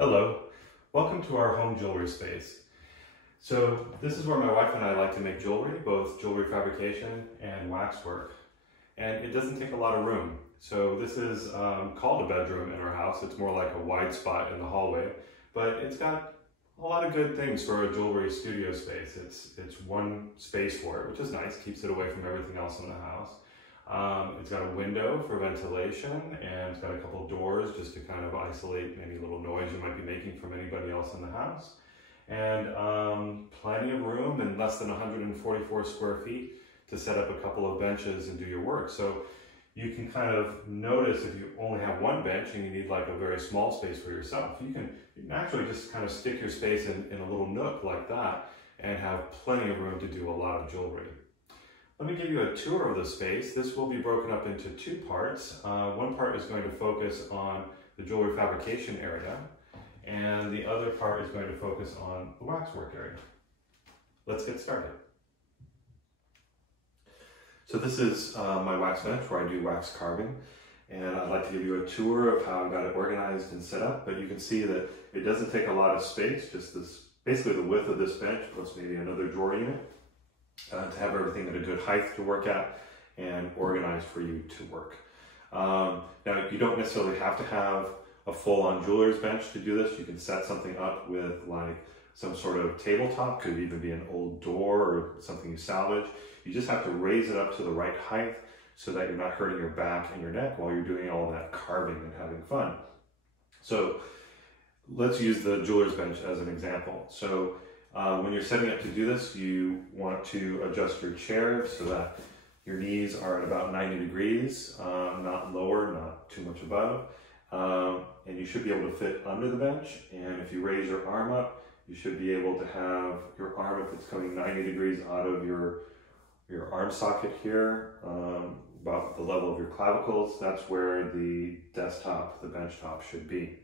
Hello, welcome to our home jewelry space. So this is where my wife and I like to make jewelry, both jewelry fabrication and waxwork. And it doesn't take a lot of room. So this is called a bedroom in our house. It's more like a wide spot in the hallway, but it's got a lot of good things for a jewelry studio space. It's one space for it, which is nice, keeps it away from everything else in the house. It's got a window for ventilation, and it's got a couple doors just to kind of isolate any little noise you might be making from anybody else in the house. And plenty of room and less than 144 square feet to set up a couple of benches and do your work. So you can kind of notice if you only have one bench and you need like a very small space for yourself, you can actually just kind of stick your space in a little nook like that and have plenty of room to do a lot of jewelry. Let me give you a tour of the space. This will be broken up into two parts. One part is going to focus on the jewelry fabrication area, and the other part is going to focus on the waxwork area. Let's get started. So this is my wax bench where I do wax carving, and I'd like to give you a tour of how I got it organized and set up, but you can see that it doesn't take a lot of space, just this, basically the width of this bench plus maybe another drawer unit. To have everything at a good height to work at and organized for you to work. Now, you don't necessarily have to have a full-on jeweler's bench to do this. You can set something up with like some sort of tabletop, could even be an old door or something you salvage. You just have to raise it up to the right height so that you're not hurting your back and your neck while you're doing all that carving and having fun. So let's use the jeweler's bench as an example. So when you're setting up to do this, you want to adjust your chair so that your knees are at about 90 degrees, not lower, not too much above. And you should be able to fit under the bench. And if you raise your arm up, you should be able to have your arm, if it's coming 90 degrees out of your arm socket here, about the level of your clavicles. That's where the desktop, the bench top should be.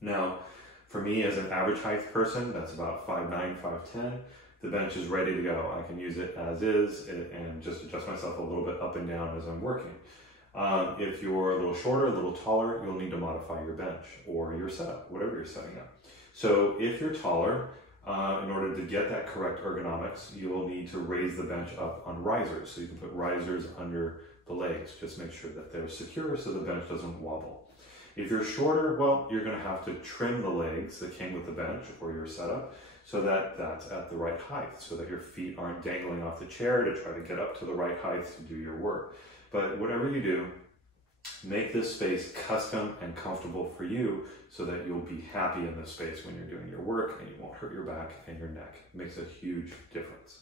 Now, for me, as an average height person, that's about 5'9", 5'10", the bench is ready to go. I can use it as is and just adjust myself a little bit up and down as I'm working. If you're a little shorter, a little taller, you'll need to modify your bench or your setup, whatever you're setting up. So if you're taller, in order to get that correct ergonomics, you will need to raise the bench up on risers. So you can put risers under the legs. Just make sure that they're secure so the bench doesn't wobble. If you're shorter, well, you're going to have to trim the legs that came with the bench or your setup so that that's at the right height, so that your feet aren't dangling off the chair to try to get up to the right height to do your work. But whatever you do, make this space custom and comfortable for you so that you'll be happy in this space when you're doing your work and you won't hurt your back and your neck. It makes a huge difference.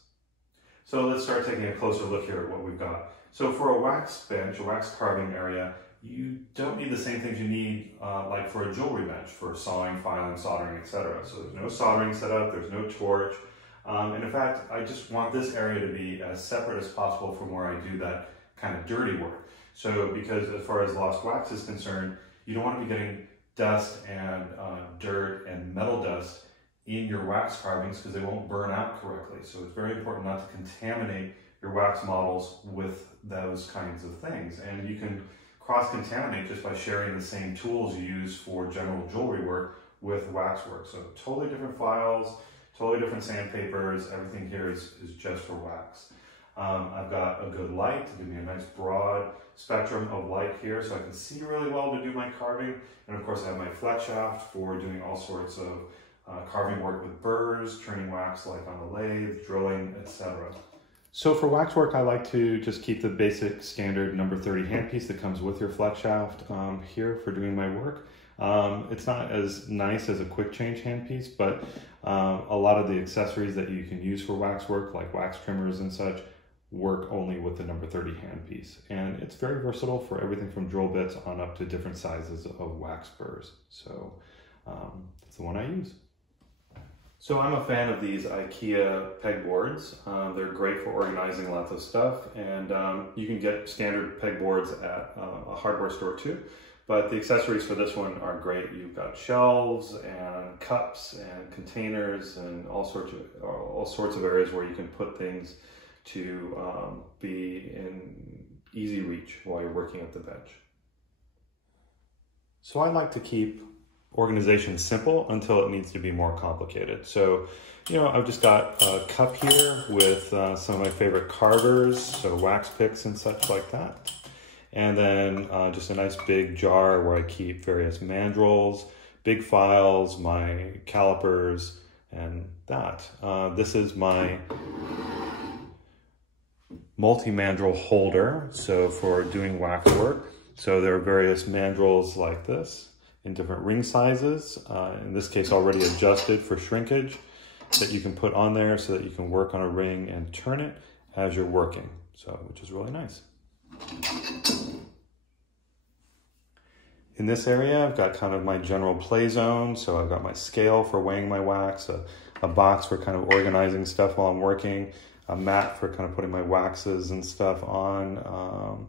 So let's start taking a closer look here at what we've got. So for a wax bench, a wax carving area, you don't need the same things you need like for a jewelry bench for sawing, filing, soldering, etc. So there's no soldering set up, there's no torch. And in fact, I just want this area to be as separate as possible from where I do that kind of dirty work. So because as far as lost wax is concerned, you don't want to be getting dust and dirt and metal dust in your wax carvings because they won't burn out correctly. So it's very important not to contaminate your wax models with those kinds of things. And you can cross-contaminate just by sharing the same tools you use for general jewelry work with waxwork. So totally different files, totally different sandpapers, everything here is just for wax. I've got a good light to give me a nice broad spectrum of light here so I can see really well to do my carving. And of course I have my flex shaft for doing all sorts of carving work with burrs, turning wax like on a lathe, drilling, etc. So for waxwork, I like to just keep the basic standard number 30 handpiece that comes with your flex shaft here for doing my work. It's not as nice as a quick change handpiece, but a lot of the accessories that you can use for waxwork, like wax trimmers and such, work only with the number 30 handpiece. And it's very versatile for everything from drill bits on up to different sizes of wax burrs. So that's the one I use. So I'm a fan of these IKEA pegboards. They're great for organizing lots of stuff, and you can get standard pegboards at a hardware store too. But the accessories for this one are great. You've got shelves and cups and containers and all sorts of areas where you can put things to be in easy reach while you're working at the bench. So I like to keep organization simple until it needs to be more complicated. So, you know, I've just got a cup here with some of my favorite carvers, so wax picks and such like that. And then just a nice big jar where I keep various mandrels, big files, my calipers, and that. This is my multi-mandrel holder, so for doing wax work. So there are various mandrels like this in different ring sizes, in this case already adjusted for shrinkage, that you can put on there so that you can work on a ring and turn it as you're working, so which is really nice. In this area, I've got kind of my general play zone, so I've got my scale for weighing my wax, a box for kind of organizing stuff while I'm working, a mat for kind of putting my waxes and stuff on,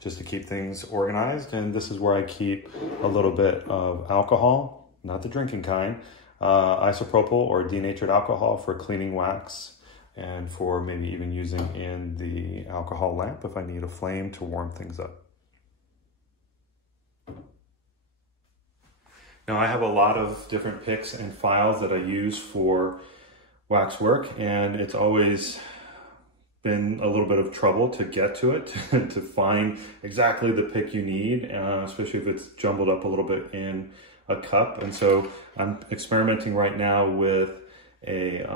just to keep things organized. And this is where I keep a little bit of alcohol, not the drinking kind, isopropyl or denatured alcohol for cleaning wax and for maybe even using in the alcohol lamp if I need a flame to warm things up. Now I have a lot of different picks and files that I use for wax work, and it's always been a little bit of trouble to get to it, to find exactly the pick you need, especially if it's jumbled up a little bit in a cup. And so I'm experimenting right now with a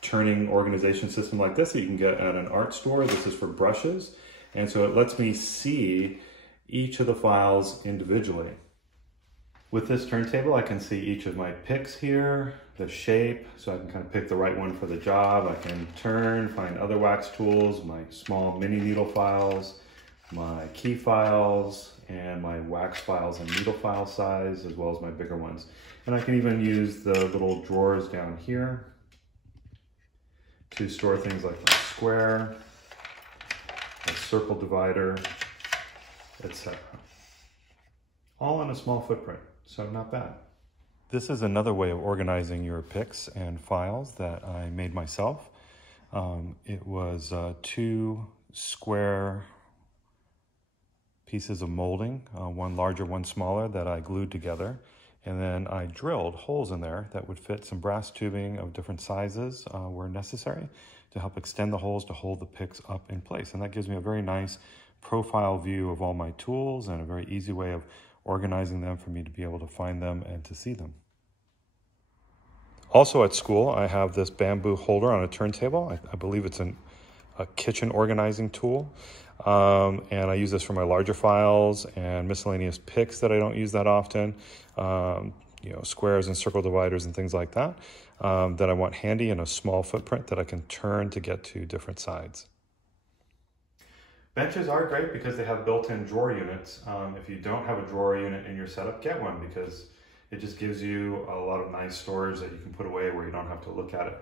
turning organization system like this that you can get at an art store. This is for brushes. And so it lets me see each of the files individually. With this turntable, I can see each of my picks here, the shape, so I can kind of pick the right one for the job. I can turn, find other wax tools, my small mini needle files, my key files, and my wax files and needle file size, as well as my bigger ones. And I can even use the little drawers down here to store things like my square, a circle divider, etc. All in a small footprint. So not bad. This is another way of organizing your picks and files that I made myself. It was 2 square pieces of molding, one larger, one smaller, that I glued together. And then I drilled holes in there that would fit some brass tubing of different sizes where necessary to help extend the holes to hold the picks up in place. And that gives me a very nice profile view of all my tools and a very easy way of organizing them for me to be able to find them and to see them. Also at school, I have this bamboo holder on a turntable. I believe it's a kitchen organizing tool. And I use this for my larger files and miscellaneous picks that I don't use that often. You know, squares and circle dividers and things like that, that I want handy in a small footprint that I can turn to get to different sides. Benches are great because they have built-in drawer units. If you don't have a drawer unit in your setup, get one, because it just gives you a lot of nice storage that you can put away where you don't have to look at it.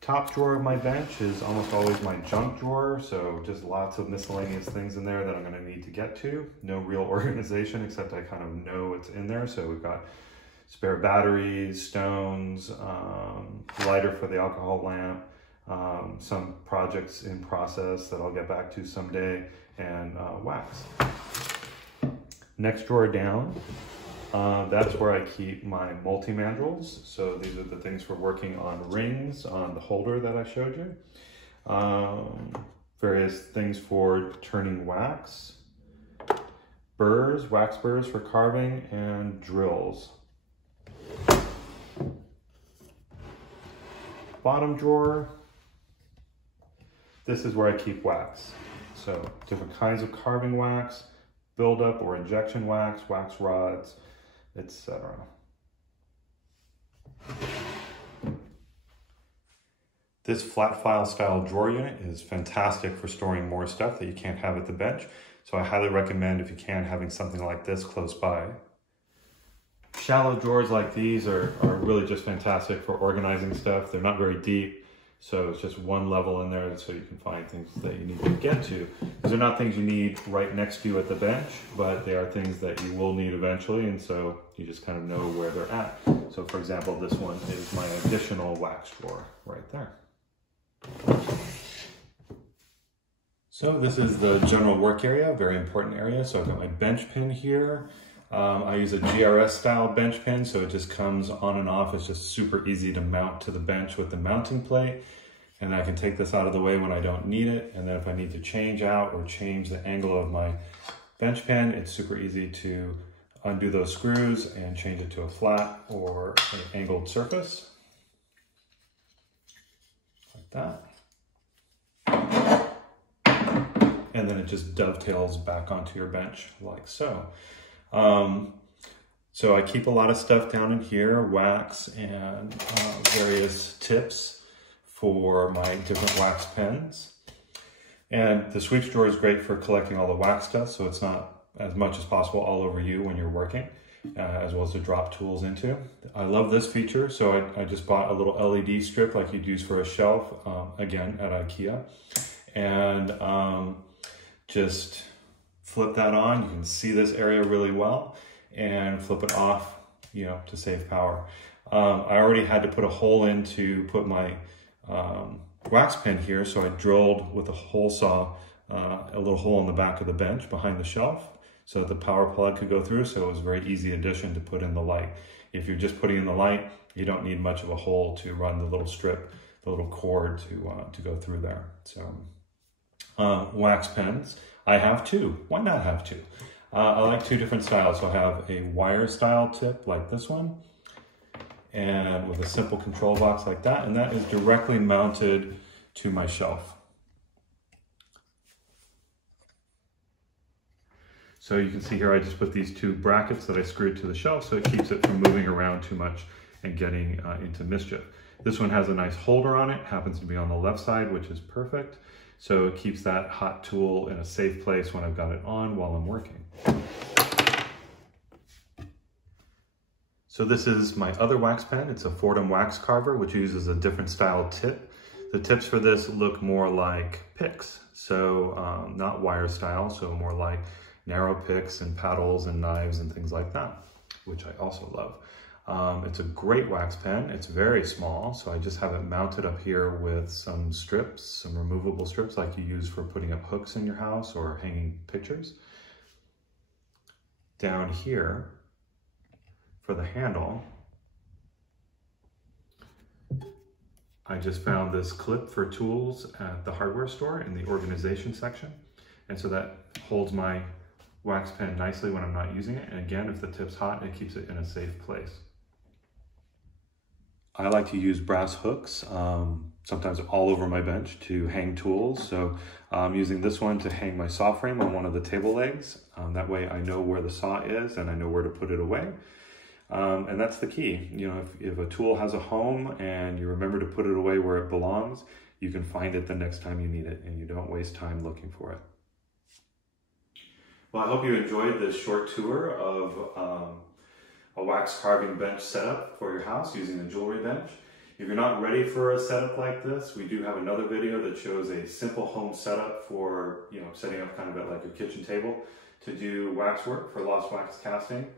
Top drawer of my bench is almost always my junk drawer, so just lots of miscellaneous things in there that I'm going to need to get to. No real organization, except I kind of know what's in there. So we've got spare batteries, stones, lighter for the alcohol lamp, some projects in process that I'll get back to someday, and wax. Next drawer down, that's where I keep my multi-mandrels. So these are the things for working on rings on the holder that I showed you. Various things for turning wax, burrs, wax burrs for carving, and drills. Bottom drawer, this is where I keep wax. So different kinds of carving wax, buildup or injection wax, wax rods, etc. This flat file style drawer unit is fantastic for storing more stuff that you can't have at the bench. So I highly recommend, if you can, having something like this close by. Shallow drawers like these are really just fantastic for organizing stuff. They're not very deep, so it's just one level in there so you can find things that you need to get to. These are not things you need right next to you at the bench, but they are things that you will need eventually, and so you just kind of know where they're at. So for example, this one is my additional wax drawer right there. So this is the general work area, very important area. So I've got my bench pin here. I use a GRS style bench pin, so it just comes on and off. It's just super easy to mount to the bench with the mounting plate. And I can take this out of the way when I don't need it. And then if I need to change out or change the angle of my bench pin, it's super easy to undo those screws and change it to a flat or an angled surface. Like that. And then it just dovetails back onto your bench like so. So I keep a lot of stuff down in here, wax and various tips for my different wax pens. And the sweeps drawer is great for collecting all the wax stuff, so it's not as much as possible all over you when you're working, as well as to drop tools into. I love this feature, so I just bought a little LED strip like you'd use for a shelf, again at IKEA. And just flip that on. You can see this area really well, and flip it off, you know, to save power. I already had to put a hole in to put my wax pen here, so I drilled with a hole saw a little hole in the back of the bench behind the shelf so that the power plug could go through, so it was a very easy addition to put in the light. If you're just putting in the light, you don't need much of a hole to run the little strip, the little cord to go through there. So wax pens, I have two. Why not have two? I like two different styles. So I have a wire style tip like this one, and with a simple control box like that, and that is directly mounted to my shelf. So you can see here I just put these two brackets that I screwed to the shelf, so it keeps it from moving around too much and getting into mischief. This one has a nice holder on it, happens to be on the left side, which is perfect. So it keeps that hot tool in a safe place when I've got it on while I'm working. So this is my other wax pen. It's a Fordham wax carver, which uses a different style tip. The tips for this look more like picks, so not wire style, so more like narrow picks and paddles and knives and things like that, which I also love. It's a great wax pen. It's very small, so I just have it mounted up here with some strips, some removable strips like you use for putting up hooks in your house or hanging pictures. Down here, for the handle, I just found this clip for tools at the hardware store in the organization section. And so that holds my wax pen nicely when I'm not using it. And again, if the tip's hot, it keeps it in a safe place. I like to use brass hooks, sometimes all over my bench to hang tools. So I'm using this one to hang my saw frame on one of the table legs. That way I know where the saw is and I know where to put it away. And that's the key. You know, if a tool has a home and you remember to put it away where it belongs, you can find it the next time you need it and you don't waste time looking for it. Well, I hope you enjoyed this short tour of a wax carving bench setup for your house using a jewelry bench. If you're not ready for a setup like this, we do have another video that shows a simple home setup for, you know, setting up kind of at like a kitchen table to do wax work for lost wax casting.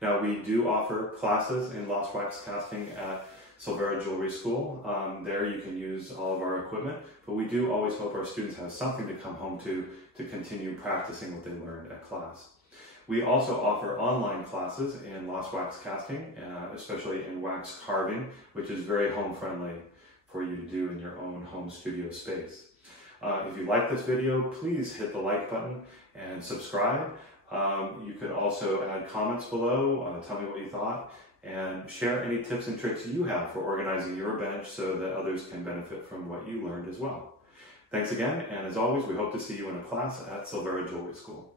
Now, we do offer classes in lost wax casting at Silvera Jewelry School. There you can use all of our equipment, but we do always hope our students have something to come home to continue practicing what they learned at class. We also offer online classes in lost wax casting, especially in wax carving, which is very home friendly for you to do in your own home studio space. If you like this video, please hit the like button and subscribe. You could also add comments below, tell me what you thought, and share any tips and tricks you have for organizing your bench so that others can benefit from what you learned as well. Thanks again, and as always, we hope to see you in a class at Silvera Jewelry School.